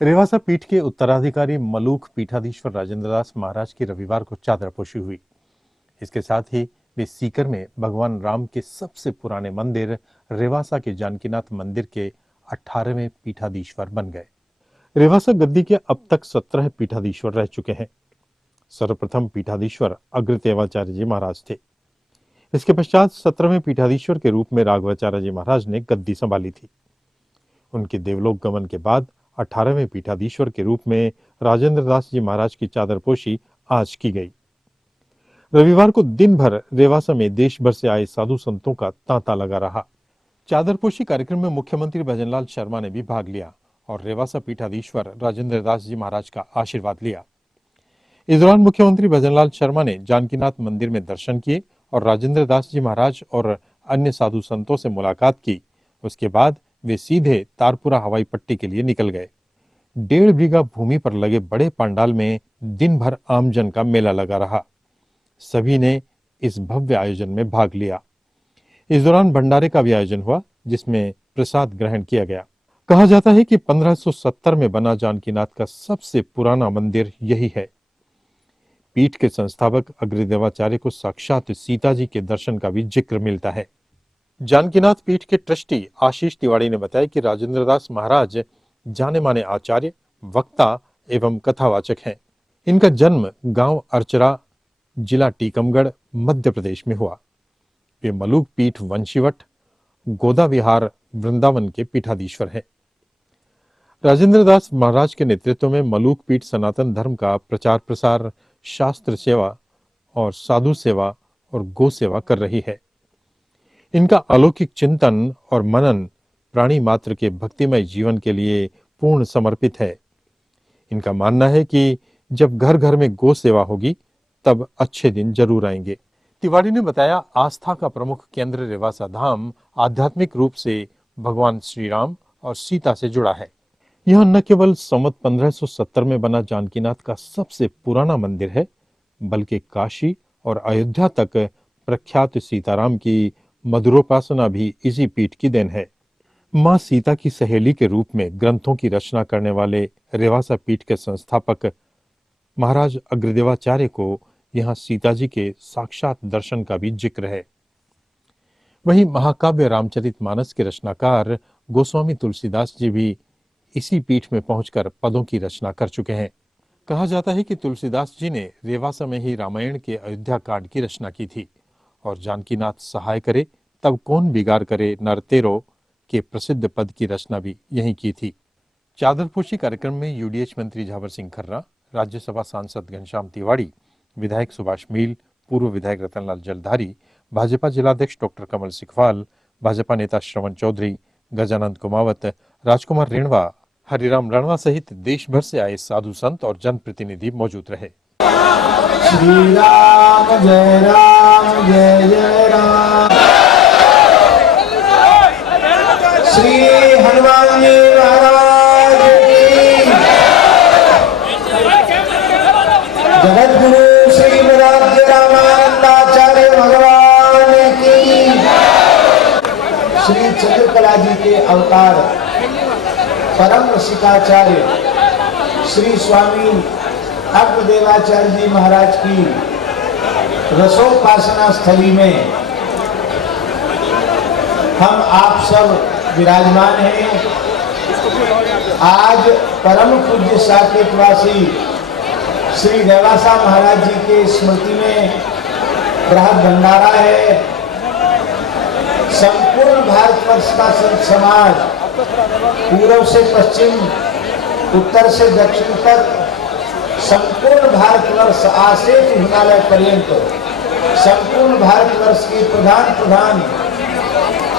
रेवासा पीठ के उत्तराधिकारी मलूख पीठाधीश्वर राजेंद्र दास महाराज की रविवार को चादरपोशी हुई। इसके साथ ही वे सीकर में भगवान राम के सबसे पुराने मंदिर रेवासा के जानकीनाथ मंदिर के 18वें पीठाधीश्वर बन गए। रेवासा गद्दी के अब तक 17 पीठाधीश्वर रह चुके हैं। सर्वप्रथम पीठाधीश्वर अग्रदेवाचार्य जी महाराज थे। इसके पश्चात 17वें पीठाधीश्वर के रूप में राघवाचार्य जी महाराज ने गद्दी संभाली थी। उनके देवलोक गमन के बाद 18वें पीठाधीश्वर के रूप में राजेंद्र दास जी महाराज की चादरपोशी आज की गई। रविवार को दिन भर रेवासा में देश भर से आए साधु संतों का तांता लगा रहा। चादरपोशी कार्यक्रम में मुख्यमंत्री भजनलाल शर्मा ने भी भाग लिया और रेवासा पीठाधीश्वर राजेंद्र दास जी महाराज का आशीर्वाद लिया। इस दौरान मुख्यमंत्री भजनलाल शर्मा ने जानकीनाथ मंदिर में दर्शन किए और राजेंद्र दास जी महाराज और अन्य साधु संतों से मुलाकात की। उसके बाद वे सीधे तारपुरा हवाई पट्टी के लिए निकल गए। 1.5 बीघा भूमि पर लगे बड़े पंडाल में दिन भर आमजन का मेला लगा रहा। सभी ने इस भव्य आयोजन में भाग लिया। इस दौरान भंडारे का भी आयोजन हुआ, जिसमें प्रसाद ग्रहण किया गया। कहा जाता है कि 1570 में बना जानकीनाथ का सबसे पुराना मंदिर यही है। पीठ के संस्थापक अग्रदेवाचार्य को साक्षात सीता जी के दर्शन का भी जिक्र मिलता है। जानकीनाथ पीठ के ट्रस्टी आशीष तिवारी ने बताया कि राजेंद्र दास महाराज जाने माने आचार्य, वक्ता एवं कथावाचक हैं। इनका जन्म गांव अर्चरा, जिला टीकमगढ़, मध्य प्रदेश में हुआ। वे मलूक पीठ वंशीवट, गोदा विहार, वृंदावन के पीठाधीश्वर हैं। राजेंद्र दास महाराज के नेतृत्व में मलूक पीठ सनातन धर्म का प्रचार प्रसार, शास्त्र सेवा और साधु सेवा और गो सेवा कर रही है। इनका अलौकिक चिंतन और मनन प्राणी मात्र के भक्तिमय जीवन के लिए पूर्ण समर्पित है। इनका मानना है कि जब घर घर में गो सेवा होगी तब अच्छे दिन जरूर आएंगे। तिवारी ने बताया, आस्था का प्रमुख केंद्र रेवासा धाम आध्यात्मिक रूप से भगवान श्री राम और सीता से जुड़ा है। यह न केवल संवत 1570 में बना जानकीनाथ का सबसे पुराना मंदिर है, बल्कि काशी और अयोध्या तक प्रख्यात सीताराम की मधुरोपासना भी इसी पीठ की देन है। मां सीता की सहेली के रूप में ग्रंथों की रचना करने वाले रेवासा पीठ के संस्थापक महाराज अग्रदेवाचार्य को यहाँ सीता जी के साक्षात दर्शन का भी जिक्र है। वहीं महाकाव्य रामचरितमानस के रचनाकार गोस्वामी तुलसीदास जी भी इसी पीठ में पहुंचकर पदों की रचना कर चुके हैं। कहा जाता है कि तुलसीदास जी ने रेवासा में ही रामायण के अयोध्या कांड की रचना की थी और जानकीनाथ सहाय करे तब कौन बिगाड़ करे नरतेरो के प्रसिद्ध पद की रचना भी यहीं की थी। चादरपोशी कार्यक्रम में यूडीएच मंत्री झावर सिंह खर्रा, राज्यसभा सांसद घनश्याम तिवारी, विधायक सुभाष मील, पूर्व विधायक रतनलाल जलधारी, भाजपा जिलाध्यक्ष डॉक्टर कमल सिखवाल, भाजपा नेता श्रवण चौधरी, गजानंद कुमावत, राजकुमार रेणवा, हरिराम रणवा सहित देश भर से आए साधु संत और जनप्रतिनिधि मौजूद रहे। श्री राम जय जय राम। श्री हनुमान जी महाराज की, जगत गुरु श्री बराब्य रामानंदाचार्य भगवान की, श्री चंद्रकला जी के अवतार परम रसिकाचार्य श्री स्वामी अग्रदेवाचार्य जी महाराज की रसोपासना स्थली में हम आप सब विराजमान हैं। आज परम पूज्य साकेतवासी श्री रेवासा महाराज जी के स्मृति में बृहद भंडारा है। संपूर्ण भारतवर्ष का संत समाज पूर्व से पश्चिम, उत्तर से दक्षिण तक संपूर्ण भारतवर्ष आसेत हिमालय पर्यंत संपूर्ण भारतवर्ष के प्रधान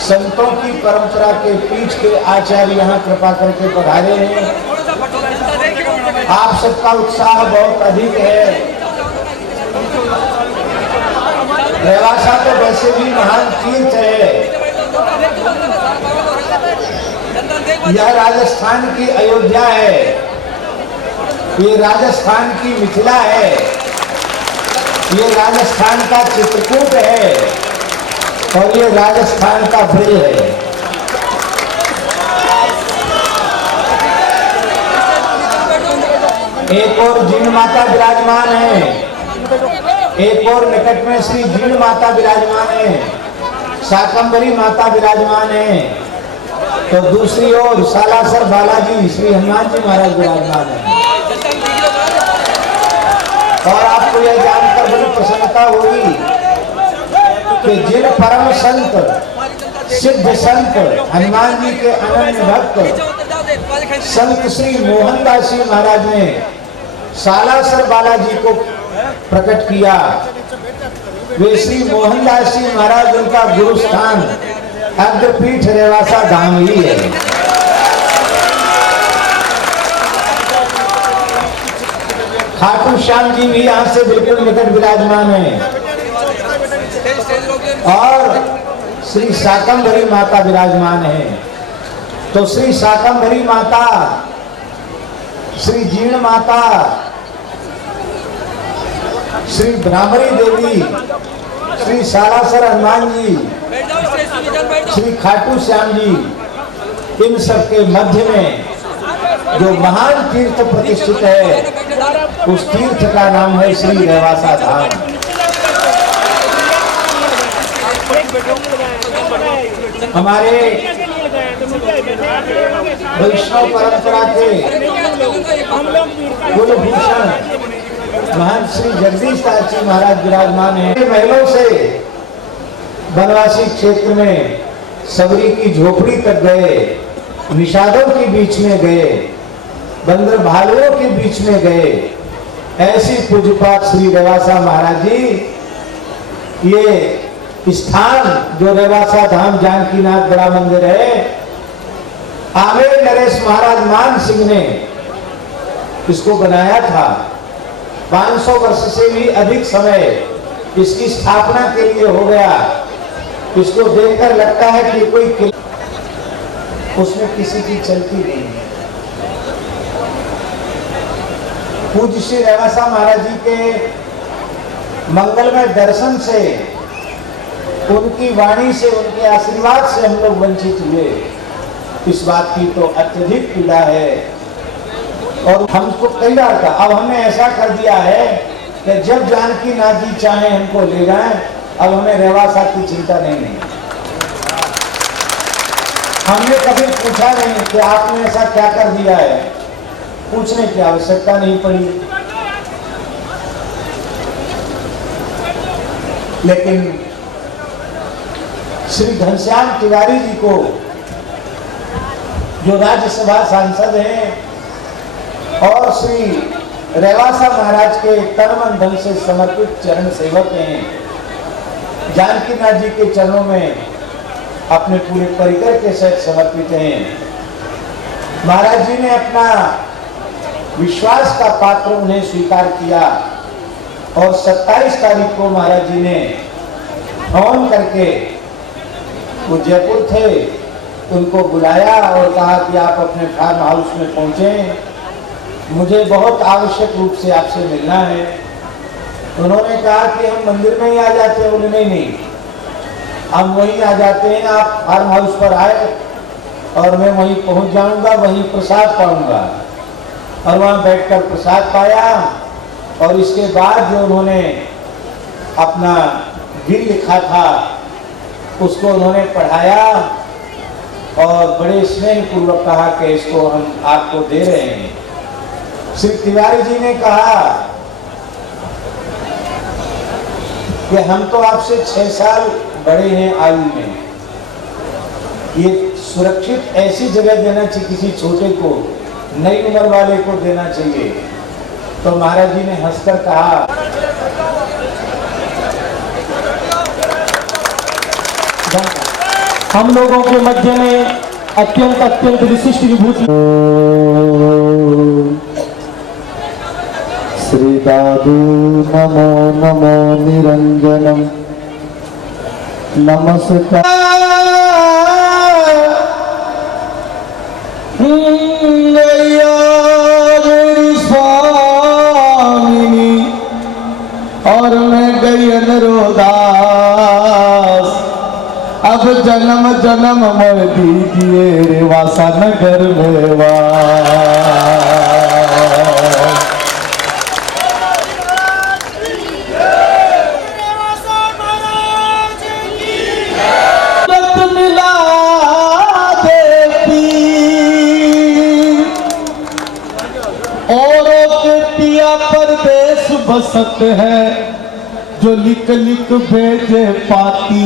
संतों की परंपरा के पीठ के आचार्य यहाँ कृपा करके पधारे हैं। आप सबका उत्साह बहुत अधिक है। रेवासा तो वैसे भी महान तीर्थ है। यह राजस्थान की अयोध्या है, ये राजस्थान की मिथिला है, ये राजस्थान का चित्रकूट है और ये राजस्थान का ब्रज है। एक और जीण माता विराजमान है, एक और निकट में श्री जीण माता विराजमान है, शाकंभरी माता विराजमान है, तो दूसरी ओर सालासर बालाजी श्री हनुमान जी महाराज विराजमान है। और आपको यह जानकर बड़ी प्रसन्नता होगी कि जिन परम संत सिद्ध संत हनुमान जी के अनन्य भक्त संत श्री मोहनदास जी महाराज ने सालासर बालाजी को प्रकट किया, वे श्री मोहनदास जी महाराज उनका गुरु स्थान अग्रपीठ रेवासा धाम ही है। खाटू श्याम जी भी यहाँ से बिल्कुल निकट विराजमान है और श्री शाकंभरी माता विराजमान है। तो श्री शाकंभरी माता, श्री जीण माता, श्री भ्रामरी देवी, श्री सालासर हनुमान जी, श्री खाटू श्याम जी, इन सबके मध्य में जो महान तीर्थ प्रतिष्ठित है उस तीर्थ का नाम है श्री रेवासा धाम। हमारे वैष्णव परंपरा के कुलभूषण महंत श्री जगदीश दास जी महाराज विराजमान है। महलों से वनवासी क्षेत्र में सबरी की झोपड़ी तक गए, निषादों के बीच में गए, बंदर भालुओं के बीच में गए। ऐसी पूज्यपात श्री रेवासा महाराज जी, ये स्थान जो रेवासा धाम जानकीनाथ बड़ा मंदिर है, आमेर नरेश महाराज मान सिंह ने इसको बनाया था। 500 वर्ष से भी अधिक समय इसकी स्थापना के लिए हो गया। इसको देखकर लगता है कि कोई किला उसमें किसी की चलती नहीं है। पूज्य श्री रेवासा महाराज जी के मंगलमय दर्शन से, उनकी वाणी से, उनके आशीर्वाद से हम लोग वंचित हुए, इस बात की तो अत्यधिक पीड़ा है। और हमको कई बार था, अब हमने ऐसा कर दिया है कि जब जानकी नाथ जी चाहे हमको ले जाएं, अब हमें रेवासा की चिंता नहीं है। हमने कभी पूछा नहीं कि आपने ऐसा क्या कर दिया है, पूछने की आवश्यकता नहीं पड़ी। लेकिन श्री घनश्याम तिवारी जी को, जो राज्यसभा सांसद हैं और श्री रेवासा महाराज के तन मन धन से समर्पित चरण सेवक हैं, जानकीनाथ जी के चरणों में अपने पूरे परिकर के साथ समर्पित हैं। महाराज जी ने अपना विश्वास का पात्र उन्हें स्वीकार किया और 27 तारीख को महाराज जी ने फोन करके, वो जयपुर थे, उनको बुलाया और कहा कि आप अपने फार्म हाउस में पहुंचे, मुझे बहुत आवश्यक रूप से आपसे मिलना है। उन्होंने कहा कि हम मंदिर में ही आ जाते हैं। बोले नहीं, हम वहीं आ जाते हैं, आप फार्म हाउस पर आए और मैं वहीं पहुंच जाऊंगा, वहीं प्रसाद पाऊंगा। और वहां बैठकर प्रसाद पाया और इसके बाद जो उन्होंने अपना बिल लिखा था उसको उन्होंने पढ़ाया और बड़े स्नेह पूर्वक कहा कि इसको हम आपको दे रहे हैं। श्री तिवारी जी ने कहा कि हम तो आपसे 6 साल बड़े हैं आयु में, ये सुरक्षित ऐसी जगह देना चाहिए, किसी छोटे को, नई उम्र वाले को देना चाहिए। तो महाराज जी ने हंसकर कहा, हम लोगों के मध्य में अत्यंत अत्यंत विशिष्ट विभूति श्री दादू नमो नमो निरंजनम नमस्कार स्वामिनी और मैं गई नरोदास, अब जन्म जन्म मर दीजिए रेवासा नगर में वास। मोरों के पिया परदेश बसत है, जो लिख लिख भेजे पाती।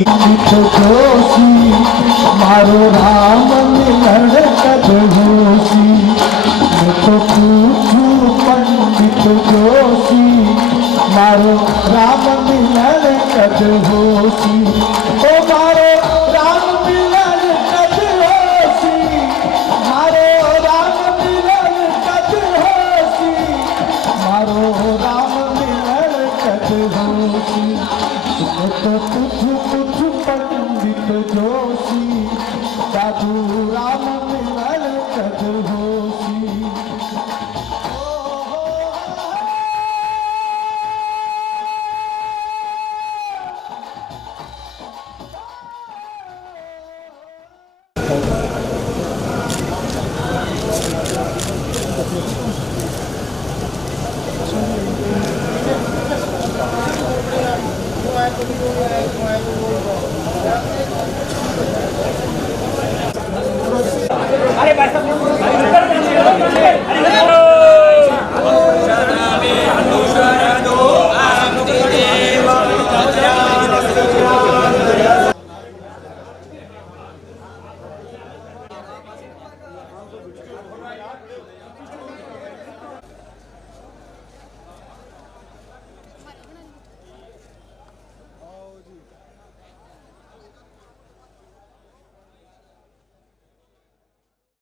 लिख जोशी मारो राम मिलन कद होशी, मैं तो पूछूं पंडित जोशी, मारो राम मिलन कद होशी। ओ मारो राम मिलन कद होशी, मारो राम मिलन कद होशी, मारो राम मिलन कद होशी। मैं तो कुछ पंडित जोशी, साधु राम मिलन कद होशी। अरे भाई साहब